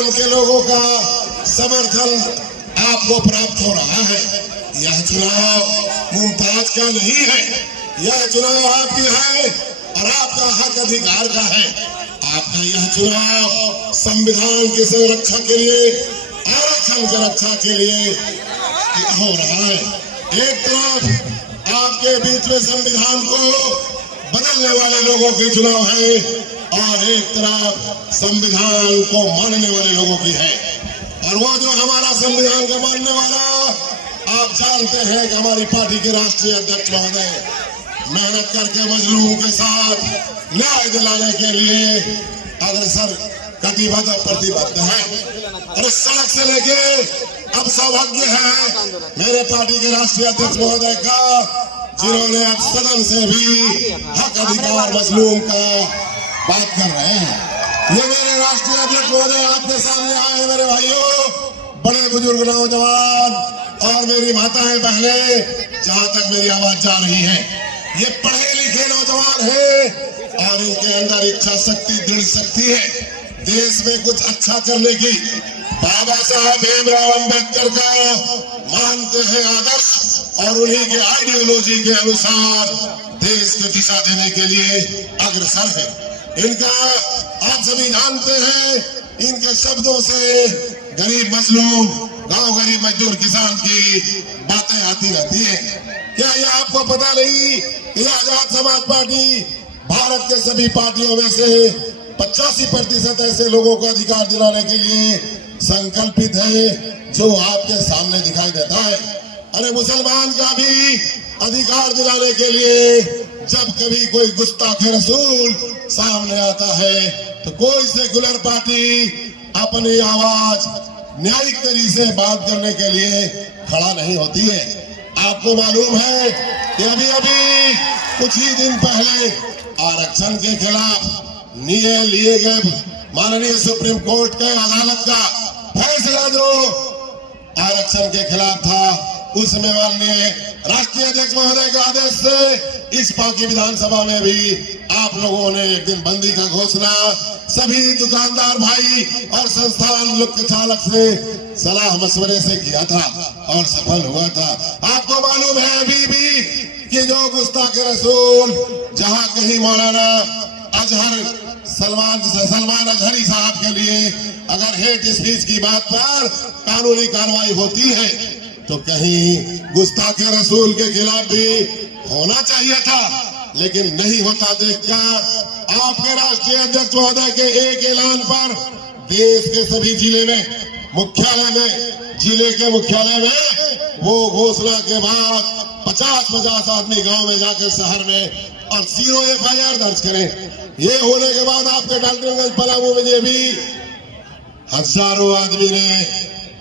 धर्म के लोगों का समर्थन आपको प्राप्त हो रहा है। यह चुनाव मुमताज का नहीं है, यह चुनाव आपकी है और आपका हक अधिकार का है। आपका यह चुनाव संविधान की सुरक्षा के लिए, आरक्षण की रक्षा के लिए हो रहा है। एक तरफ आपके बीच में संविधान को बदलने वाले लोगों के चुनाव है और एक तरफ संविधान को मानने वाले लोगों की है। और वो जो हमारा संविधान को मानने वाला, आप जानते हैं कि हमारी पार्टी के राष्ट्रीय अध्यक्ष महोदय मेहनत करके मजलूम के साथ न्याय दिलाने के लिए अग्रसर कटिबद्ध और प्रतिबद्ध है। और इस सड़क से लेके अब सौभाग्य है मेरे पार्टी के राष्ट्रीय अध्यक्ष महोदय का, जिन्होंने अब सदन से भी हक अधिकार मजलूम का बात कर रहे हैं। ये मेरे राष्ट्रीय अध्यक्ष महोदय आपके सामने आए हैं मेरे भाइयों, बड़े बुजुर्ग नौजवान और मेरी माताएं बहनें, जहां तक मेरी आवाज जा रही है। ये पढ़े लिखे नौजवान हैं और इनके अंदर इच्छा शक्ति, दृढ़ शक्ति है देश में कुछ अच्छा करने की। बाबा साहब भीमराव अम्बेडकर का मानते हैं आदर्श और उन्हीं के आइडियोलॉजी के अनुसार देश को दिशा देने के लिए अग्रसर है। इनका आप सभी जानते हैं, इनके शब्दों से गरीब मजलूम, गांव गरीब मजदूर किसान की बातें आती रहती हैं। क्या ये आपको पता नहीं कि आजाद समाज पार्टी भारत के सभी पार्टियों में से 85% ऐसे लोगों को अधिकार दिलाने के लिए संकल्पित है, जो आपके सामने दिखाई देता है। अरे मुसलमान का भी अधिकार दिलाने के लिए जब कभी कोई गुस्ताख रसूल सामने आता है तो कोई सेकुलर पार्टी अपनी आवाज न्यायिक तरीके से बात करने के लिए खड़ा नहीं होती है। आपको मालूम है कि अभी कुछ ही दिन पहले आरक्षण के खिलाफ लिए गए माननीय सुप्रीम कोर्ट के अदालत का फैसला जो आरक्षण के खिलाफ था, उसमें माननीय राष्ट्रीय अध्यक्ष महोदय के आदेश से इस पार्टी विधानसभा में भी आप लोगों ने एक दिन बंदी का घोषणा सभी दुकानदार भाई और संस्थान लोक चालक से सलाह मशवरे से किया था और सफल हुआ था। आपको मालूम है अभी भी कि जो गुस्ताख रसूल जहां कहीं मौलाना अजहर सलमान अजहरी साहब के लिए अगर हेट स्पीच की बात पर कानूनी कार्रवाई होती है तो कहीं गुस्ताख रसूल के खिलाफ भी होना चाहिए था, लेकिन नहीं होता। देखकर आपके राष्ट्रीय अध्यक्ष महोदय के एक ऐलान पर देश के सभी जिले में मुख्यालय में जिले के मुख्यालय में वो घोषणा के बाद 50-50 आदमी गांव में जाकर शहर में और 0 FIR दर्ज करें। ये होने के बाद आपके डाल्टनगंज पलामू में ये भी हजारों आदमी ने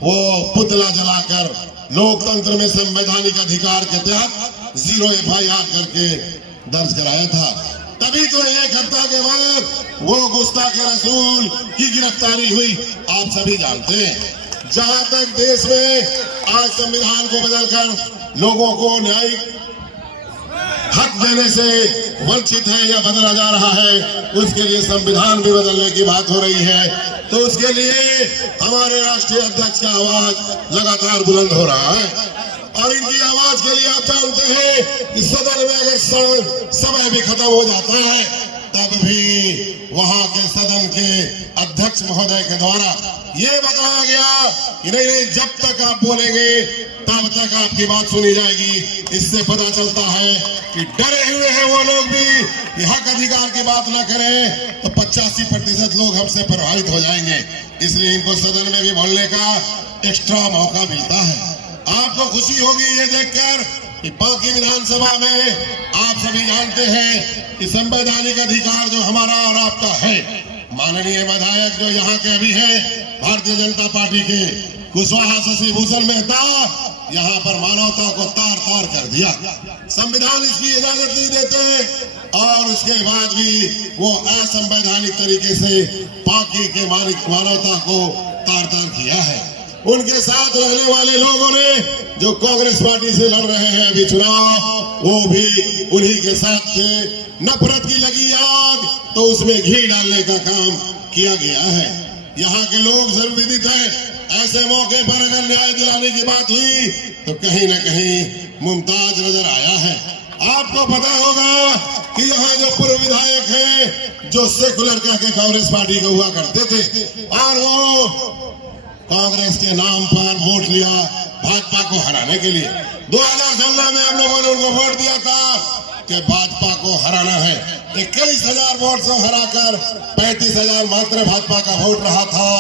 वो पुतला जलाकर लोकतंत्र में संवैधानिक अधिकार के तहत 0 FIR करके दर्ज कराया था। तभी तो एक हफ्ता के बाद वो गुस्ताख रसूल की गिरफ्तारी हुई। आप सभी जानते हैं, जहां तक देश में आज संविधान को बदलकर लोगों को न्यायिक हक देने से वंचित है या बदला जा रहा है, उसके लिए संविधान भी बदलने की बात हो रही है। तो उसके लिए हमारे राष्ट्रीय अध्यक्ष का आवाज लगातार बुलंद हो रहा है। और इनकी आवाज के लिए आप जानते हैं कि सदन में अगर समय भी खत्म हो जाता है तब भी वहां के सदन के अध्यक्ष महोदय के द्वारा ये बताया गया कि नहीं, जब तक आप बोलेंगे तब तक आपकी बात सुनी जाएगी। इससे पता चलता है कि डरे हुए हैं वो लोग भी कि हक अधिकार की बात ना करें तो 85% लोग हमसे प्रभावित हो जाएंगे। इसलिए इनको सदन में भी बोलने का एक्स्ट्रा मौका मिलता है। आपको खुशी होगी ये देखकर कि बाकी विधानसभा में आप सभी जानते हैं कि संवैधानिक अधिकार जो हमारा और आपका है, माननीय विधायक जो यहाँ के अभी हैं भारतीय जनता पार्टी के कुशवाहा शशि भूषण मेहता, यहाँ पर मानवता को तार तार कर दिया। संविधान इसकी इजाजत नहीं देते और उसके बाद भी वो असंवैधानिक तरीके से बाकी के मानवता को तार तार किया है। उनके साथ रहने वाले लोगों ने जो कांग्रेस पार्टी से लड़ रहे हैं अभी चुनाव, वो भी उन्हीं के साथ थे। नफरत की लगी आग तो उसमें घी डालने का काम किया गया है। यहाँ के लोग जरूर विदित हैं। ऐसे मौके पर अगर न्याय दिलाने की बात हुई तो कहीं न कहीं मुमताज नजर आया है। आपको पता होगा कि यहाँ जो पूर्व विधायक हैं जो सेकुलर कह के कांग्रेस पार्टी को हुआ करते थे और वो कांग्रेस के नाम पर वोट लिया भाजपा को हराने के लिए। 2016 में हम लोगों ने उनको वोट दिया था कि भाजपा को हराना है। 21,000 वोट से हराकर 35,000 मात्र भाजपा का वोट रहा था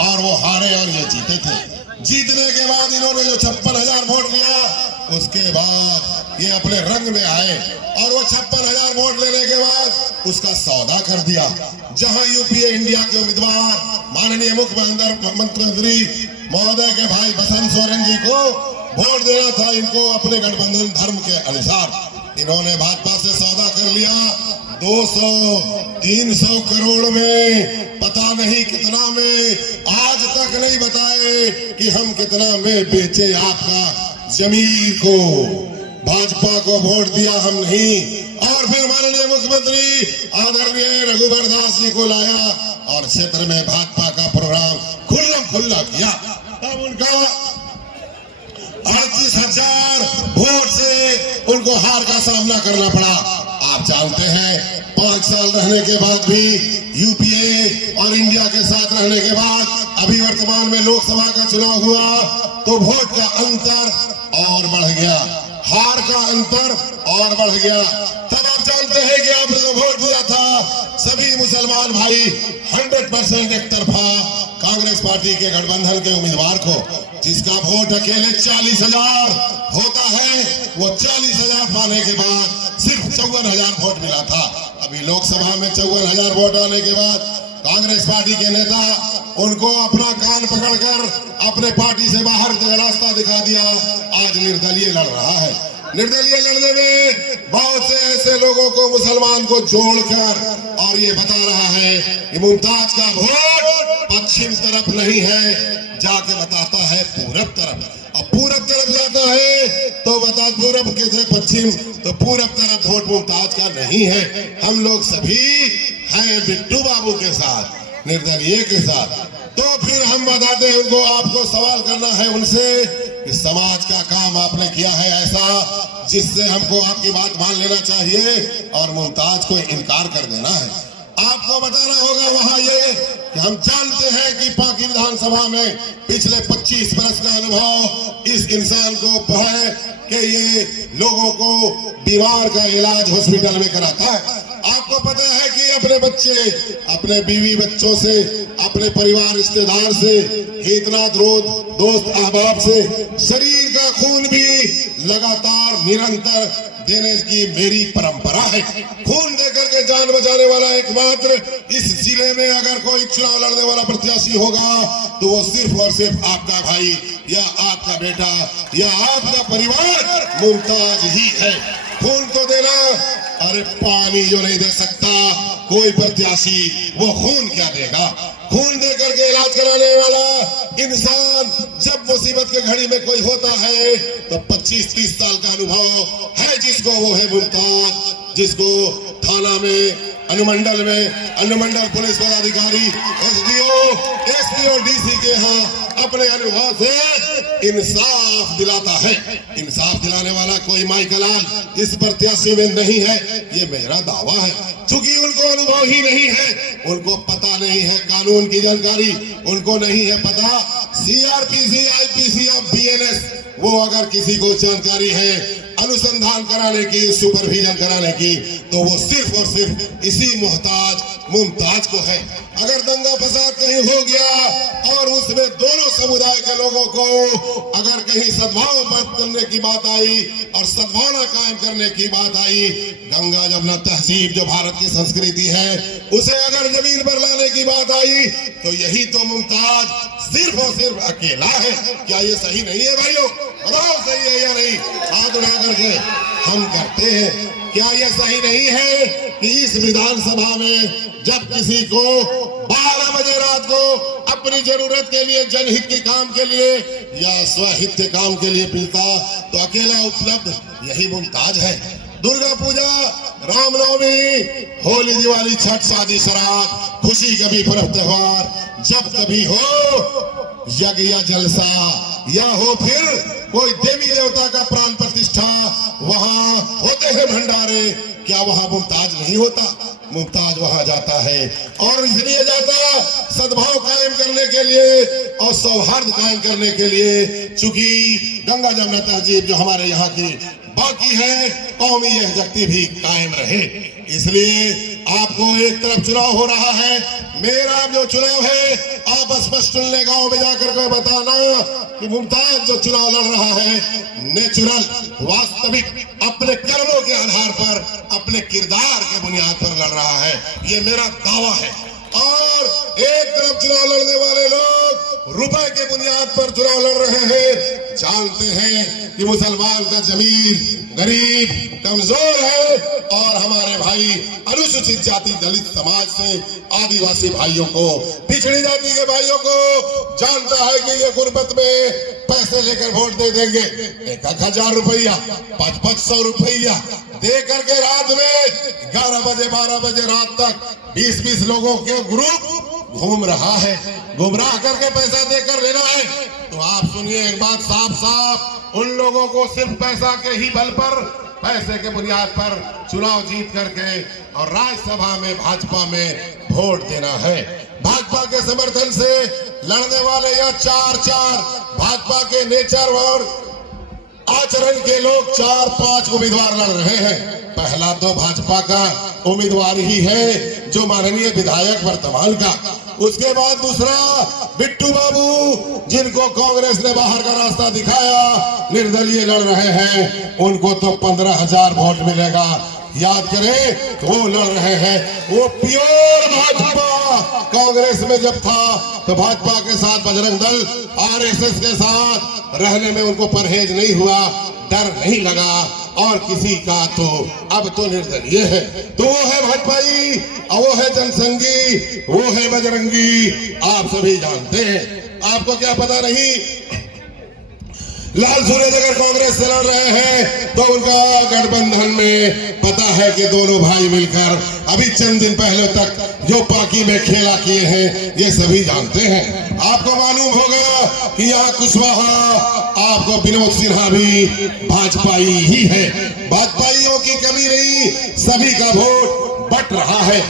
और वो हारे और ये जीते थे। जीतने के बाद इन्होंने जो 56,000 वोट लिया उसके बाद ये अपने रंग में आए और वो 56,000 वोट लेने के बाद उसका सौदा कर दिया। जहां यूपीए इंडिया के उम्मीदवार माननीय मुख्यमंत्री महोदय के भाई बसंत सोरेन जी को वोट देना था, इनको अपने गठबंधन धर्म के अनुसार इन्होंने भाजपा से सौदा कर लिया। 200-300 करोड़ में, पता नहीं कितना में, आज तक नहीं बताए कि हम कितना में बेचे आपका जमीन को। भाजपा को वोट दिया हम नहीं और फिर माननीय मुख्यमंत्री आदरणीय रघुवर दास जी को लाया और क्षेत्र में भाजपा का प्रोग्राम खुल्ला किया। तब उनका 38,000 वोट से उनको हार का सामना करना पड़ा। आप जानते हैं 5 साल रहने के बाद भी यूपीए और इंडिया के साथ रहने के बाद अभी वर्तमान में लोकसभा का चुनाव हुआ तो वोट का अंतर और बढ़ गया, हार का अंतर और बढ़ गया। तब आप जानते हैं कि आपने जो वोट दिया था सभी मुसलमान भाई 100% एक तरफा कांग्रेस पार्टी के गठबंधन के उम्मीदवार को, जिसका वोट अकेले 40,000 होता है, वो 40,000 पाने के बाद सिर्फ 54,000 वोट मिला था। अभी लोकसभा में 54,000 वोट आने के बाद कांग्रेस पार्टी के नेता उनको अपना कान पकड़कर अपने पार्टी से बाहर का रास्ता दिखा दिया। आज निर्दलीय लड़ रहा है। निर्दलीय लड़ने में बहुत से ऐसे लोगों को, मुसलमान को जोड़कर और ये बता रहा है कि मुमताज का वोट पश्चिम तरफ नहीं है, जाके बताता है पूरब तरफ। अब पूरब तरफ जाता है तो बता पूरब के पश्चिम, तो पूरब तरफ वोट मुमताज का नहीं है। हम लोग सभी हैं बिट्टू बाबू के साथ, निर्दलीय के साथ। तो फिर हम बताते हैं उनको, आपको सवाल करना है उनसे कि समाज का काम आपने किया है ऐसा जिससे हमको आपकी बात मान लेना चाहिए और मुमताज को इनकार कर देना है। आपको बताना होगा वहां ये कि हम जानते हैं कि पाकी विधानसभा में पिछले 25 वर्ष का अनुभव इस इंसान को है कि ये लोगों को बीमार का इलाज हॉस्पिटल में कराता है। आपको पता है कि अपने बच्चे, अपने बीवी बच्चों से, अपने परिवार रिश्तेदार से, हितनात दोस्त अहबाब से शरीर का खून भी लगातार निरंतर देने की मेरी परंपरा है। खून देकर के जान बचाने वाला एकमात्र इस जिले में अगर कोई चुनाव लड़ने वाला प्रत्याशी होगा तो वो सिर्फ और सिर्फ आपका भाई या आपका बेटा या आपका परिवार मुमताज ही है। खून तो देना, अरे पानी जो नहीं दे सकता कोई प्रत्याशी, वो खून क्या देगा? खून देकर के इलाज कराने वाला इंसान जब मुसीबत के घड़ी में कोई होता है तो 25-30 साल का अनुभव है जिसको, वो है मुमताज, जिसको थाना में, अनुमंडल पुलिस पदाधिकारी, एसपीओ, डीसी के यहाँ अपने अनुभव से इंसाफ दिलाता है। इंसाफ दिलाने वाला कोई माइकलाल इस प्रत्याशी में नहीं है, ये मेरा दावा है। चूंकि उनको अनुभव ही नहीं है, उनको पता नहीं है कानून की जानकारी, उनको नहीं है पता सीआरपीसी, आईपीसी या बीएनएस, वो अगर किसी को जानकारी है अनुसंधान कराने की, सुपरविजन कराने की, तो वो सिर्फ और सिर्फ इसी मुमताज को है। अगर दंगा फसाद कहीं हो गया और उसमें दोनों समुदाय के लोगों को अगर कहीं सद्भाव करने की बात आई और सद्भावना कायम करने की बात आई, गंगा जमुना तहजीब जो भारत की संस्कृति है उसे अगर जमीन पर लाने की बात आई तो यही तो मुमताज सिर्फ और सिर्फ अकेला है। क्या ये सही नहीं है भाइयों? बताओ सही है या नहीं? हाथ उठा करके हम करते हैं। क्या यह सही नहीं है कि इस विधानसभा में जब किसी को 12 बजे रात को अपनी जरूरत के लिए, जनहित के काम के लिए या स्वहित के काम के लिए मिलता तो अकेला उपलब्ध यही मुमताज है? दुर्गा पूजा, रामनवमी, होली, दिवाली, छठ, शादी, श्राद्ध, खुशी कभी पर्व त्योहार, जब कभी हो यज्ञ या जलसा या हो फिर कोई देवी देवता का प्राण प्रतिष्ठा, वहां होते हैं भंडारे। क्या वहां मुमताज नहीं होता? मुमताज वहां जाता है और इसलिए जाता सद्भाव कायम करने के लिए और सौहार्द कायम करने के लिए। चूंकि गंगा जमुना तहजीब जो हमारे यहाँ की बाकी है, कौमी यहजती भी कायम रहे। इसलिए आपको एक तरफ चुनाव हो रहा है, मेरा जो चुनाव है आप स्पष्ट चुनने गांव में जाकर के बताना कि मुमताज जो चुनाव लड़ रहा है नेचुरल, वास्तविक, अपने कर्मों के आधार पर, अपने किरदार के बुनियाद पर लड़ रहा है। ये मेरा दावा है। और एक तरफ चुनाव लड़ने वाले लोग रुपए के बुनियाद पर चुनाव लड़ रहे हैं, जानते हैं कि मुसलमान का जमीन गरीब कमजोर है और हमारे भाई अनुसूचित जाति दलित समाज से आदिवासी भाइयों को, पिछड़ी जाति के भाइयों को जानता है कि ये गुर्बत में पैसे लेकर वोट दे देंगे। 1,000 रुपया, 500 रुपया दे करके रात में 11 बजे 12 बजे रात तक 20-20 लोगों के ग्रुप घूम रहा है, गुमराह करके पैसा देकर लेना है। तो आप सुनिए एक बात साफ साफ, उन लोगों को सिर्फ पैसा के ही बल पर, पैसे के बुनियाद पर चुनाव जीत करके और राज्यसभा में भाजपा में वोट देना है। भाजपा के समर्थन से लड़ने वाले या चार भाजपा के नेचर और आचरण के लोग 4-5 उम्मीदवार लड़ रहे हैं। पहला तो भाजपा का उम्मीदवार ही है जो माननीय विधायक वर्तमान का, उसके बाद दूसरा बिट्टू बाबू जिनको कांग्रेस ने बाहर का रास्ता दिखाया, निर्दलीय लड़ रहे हैं, उनको तो 15,000 वोट मिलेगा। याद करें तो वो लड़ रहे हैं, वो प्योर भाजपा। कांग्रेस में जब था तो भाजपा के साथ बजरंग दल, आरएसएस के साथ रहने में उनको परहेज नहीं हुआ, डर नहीं लगा और किसी का तो अब तो निर्दलीय है। तो वो है भाजपाई, वो है जनसंघी, वो है बजरंगी, आप सभी जानते हैं। आपको क्या पता नहीं, लाल सूरज अगर कांग्रेस से लड़ रहे हैं तो उनका गठबंधन में पता है कि दोनों भाई मिलकर अभी चंद दिन पहले तक जो पार्टी में खेला किए हैं, ये सभी जानते हैं। आपको मालूम होगा कि यहाँ कुशवाहा, आपको विनोद सिन्हा भी भाजपाई ही है। भाजपाइयों की कमी नहीं, सभी का वोट बट रहा है।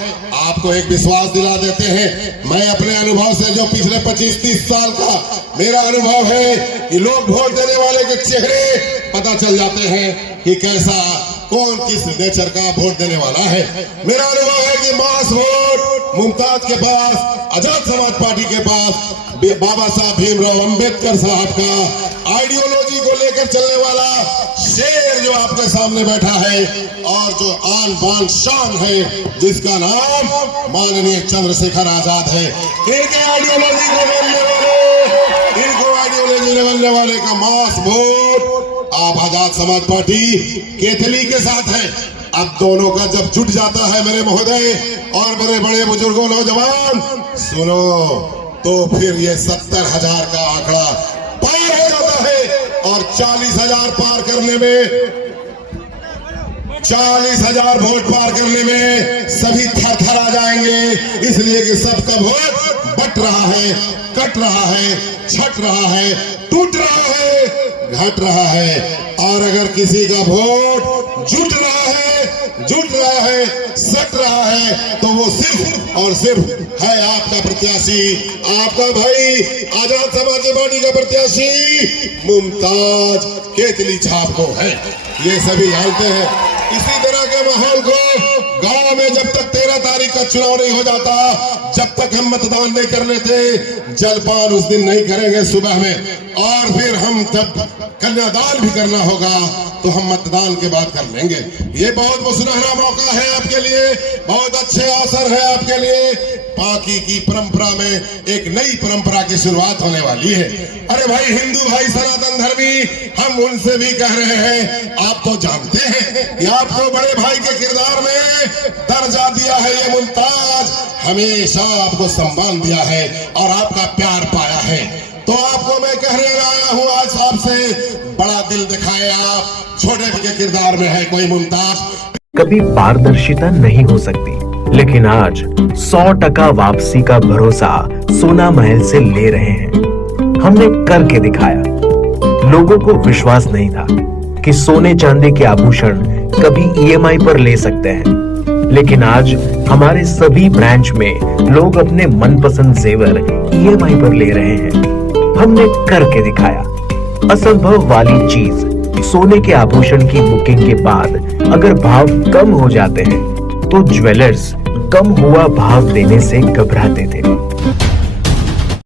आपको एक विश्वास दिला देते हैं, मैं अपने अनुभव से, जो पिछले 25-30 साल का मेरा अनुभव है, कि लोग वोट देने वाले के चेहरे पता चल जाते हैं कि कैसा, कौन किस नेचर का वोट देने वाला है। मेरा अनुभव है कि मास वोट मुमताज के पास, आजाद समाज पार्टी के पास, बाबा साहब भीमराव अंबेडकर साहब का आइडियोलॉजी को लेकर चलने वाला शेर जो आपके सामने बैठा है और जो आन बान शान है, जिसका नाम माननीय चंद्रशेखर आजाद है, इनके आइडियोलॉजी को बोलने वाले, इनको आइडियोलॉजी बोलने वाले का मास वोट आप आजाद समाज पार्टी केथली के साथ है। अब दोनों का जब जुट जाता है मेरे महोदय और मेरे बड़े बुजुर्गों, नौजवान सुनो, तो फिर ये 70,000 का आंकड़ा पार हो जाता है और 40,000 पार करने में, 40,000 वोट पार करने में सभी थर-थर आ जाएंगे। इसलिए कि सबका वोट बट रहा है, कट रहा है, छट रहा है, टूट रहा है, घट रहा है। और अगर किसी का वोट जुट रहा है, सट रहा है, तो वो सिर्फ और सिर्फ है आपका प्रत्याशी, आपका भाई आजाद समाज पार्टी का प्रत्याशी मुमताज केतली छाप को है। ये सभी जानते हैं। इसी तरह के माहौल को गांव में जब तक 13 तारीख का चुनाव नहीं हो जाता, जब तक हम मतदान नहीं कर लेते, जलपान उस दिन नहीं करेंगे सुबह में, और फिर हम जब कन्यादान भी करना होगा तो हम मतदान के बाद कर लेंगे। ये बहुत सुनहरा मौका है आपके लिए, बहुत अच्छे अवसर है आपके लिए। पाकी की परंपरा में एक नई परंपरा की शुरुआत होने वाली है। अरे भाई हिंदू भाई सनातन धर्मी, हम उनसे भी कह रहे हैं, आप तो जानते हैं कि आपको बड़े भाई के किरदार में दर्जा दिया है ये मुमताज, हमेशा आपको सम्मान दिया है और आपका प्यार पाया है। तो आपको मैं कहने आया हूँ आज आपसे, बड़ा दिल दिखाए आप, छोटे के किरदार में है कोई मुमताज। कभी पारदर्शिता नहीं हो सकती, लेकिन आज 100% वापसी का भरोसा सोना महल से ले रहे हैं। हमने करके दिखाया। लोगों को विश्वास नहीं था कि सोने चांदी के आभूषण कभी ईएमआई पर ले सकते हैं, लेकिन आज हमारे सभी ब्रांच में लोग अपने मनपसंद जेवर ईएमआई पर ले रहे हैं। हमने करके दिखाया। असंभव वाली चीज, सोने के आभूषण की बुकिंग के बाद अगर भाव कम हो जाते हैं तो ज्वेलर्स कम हुआ भाव देने से घबराते थे।